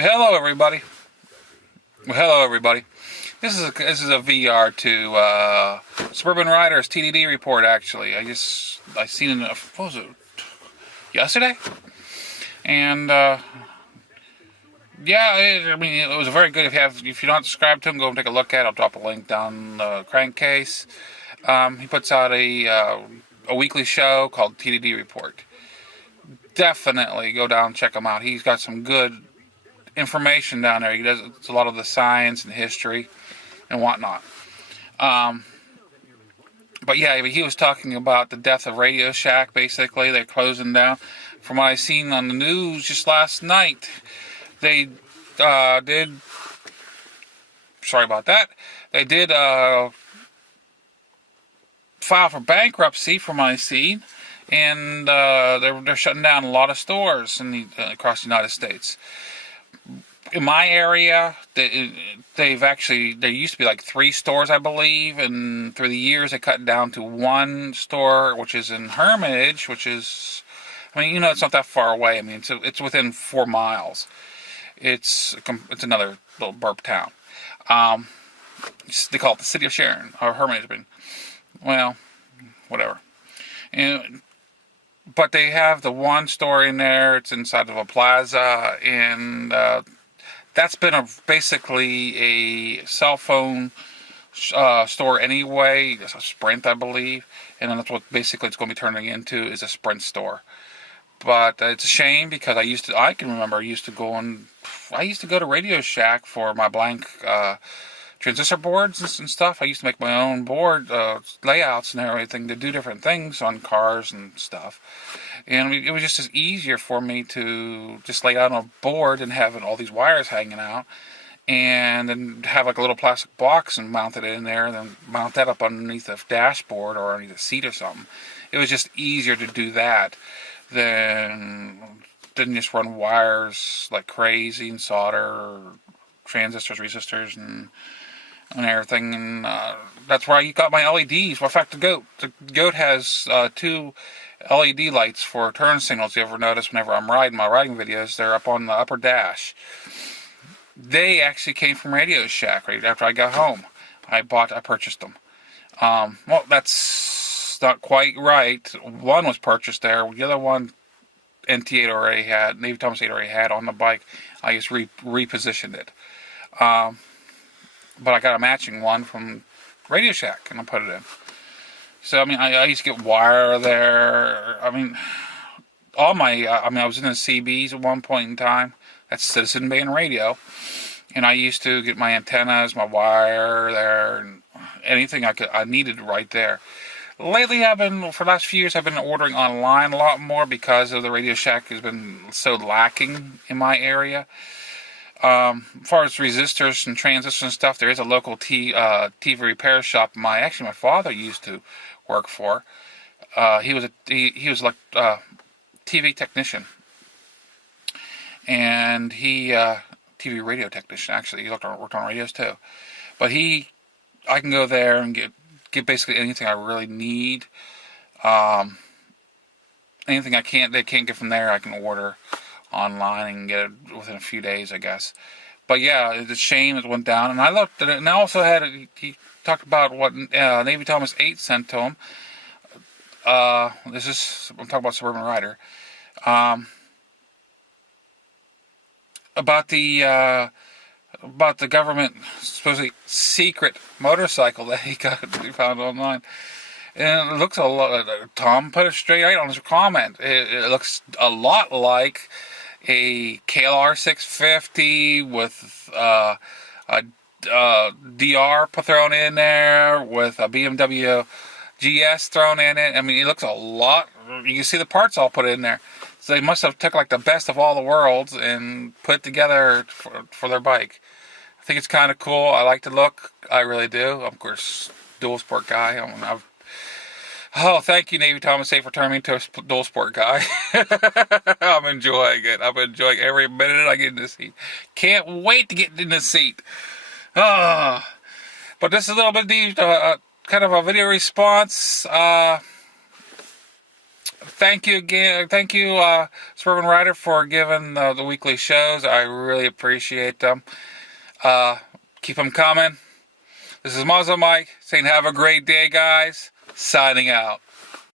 Hello, everybody. Hello, everybody. This is a VR to Suburban Rider's TDD report. Actually, I seen it. What was it? Yesterday, and yeah, it was very good. If you're not subscribed to him, go and take a look at it. I'll drop a link down the crankcase. He puts out a weekly show called TDD Report. Definitely go down and check him out. He's got some good information down there. He does a lot of the science and history and whatnot. But yeah, he was talking about the death of Radio Shack. Basically, they're closing down. From what I seen on the news just last night, they did. Sorry about that. They did file for bankruptcy, from what I seen, and they're shutting down a lot of stores across the United States. In my area, there used to be like 3 stores, I believe, and through the years they cut down to 1 store, which is in Hermitage, which is, it's not that far away. It's within 4 miles. It's another little burp town. They call it the City of Sharon, or Hermitage, well, whatever. But they have the 1 store in there. It's inside of a plaza, and that's been basically a cell phone store anyway. It's a Sprint, I believe, and then that's what basically it's going to be turning into, is a Sprint store. But it's a shame, because I used to go to Radio Shack for my blank transistor boards and stuff. I used to make my own board layouts and everything to do different things on cars and stuff. And it was just as easier for me to just lay out on a board and have all these wires hanging out, and then have like a little plastic box and mount it in there, and then mount that up underneath the dashboard or underneath the seat or something. It was just easier to do that than just run wires like crazy and solder transistors, resistors, and everything. And that's where I got my LEDs. Well, in fact, the Goat has 2 LED lights for turn signals. You ever notice whenever I'm riding my riding videos, they're up on the upper dash. They actually came from Radio Shack right after I got home. I purchased them. Well, that's not quite right. One was purchased there. The other one, NT8 already had, Navy Thomas 8 already had on the bike. I just repositioned it. But I got a matching one from Radio Shack, and I put it in. So, I used to get wire there. I was in the CBs at one point in time. That's Citizen Band Radio. And I used to get my antennas, my wire there, and anything I needed right there. Lately, for the last few years, I've been ordering online a lot more, because of the Radio Shack has been so lacking in my area. As far as resistors and transistors and stuff, there is a local TV repair shop my father used to work for. He was like TV technician, and TV radio technician, actually. He worked on radios too. But I can go there and get basically anything I really need. Anything they can't get from there, I can order online and get it within a few days, I guess. But yeah, it's a shame it went down. And I looked at it, and I also he talked about what Navy Thomas 8 sent to him. I'm talking about Suburban Rider. About the government supposedly secret motorcycle that he found online. And it looks a lot. Tom put it straight out on his comment. It looks a lot like a KLR 650 with a DR thrown in there, with a BMW GS thrown in it. It looks a lot. You can see the parts all put in there. So they must have took like the best of all the worlds and put it together for their bike. I think it's kind of cool. I like the look. I really do. Of course, dual sport guy. Thank you, Navy Thomas 8, for turning me into a dual sport guy. I'm enjoying it. I'm enjoying every minute I get in the seat. Can't wait to get in the seat. But this is a little bit deep, kind of a video response. thank you again. Thank you, Suburban Rider, for giving the weekly shows. I really appreciate them. Keep them coming. This is MuzzleMike saying have a great day, guys. Signing out.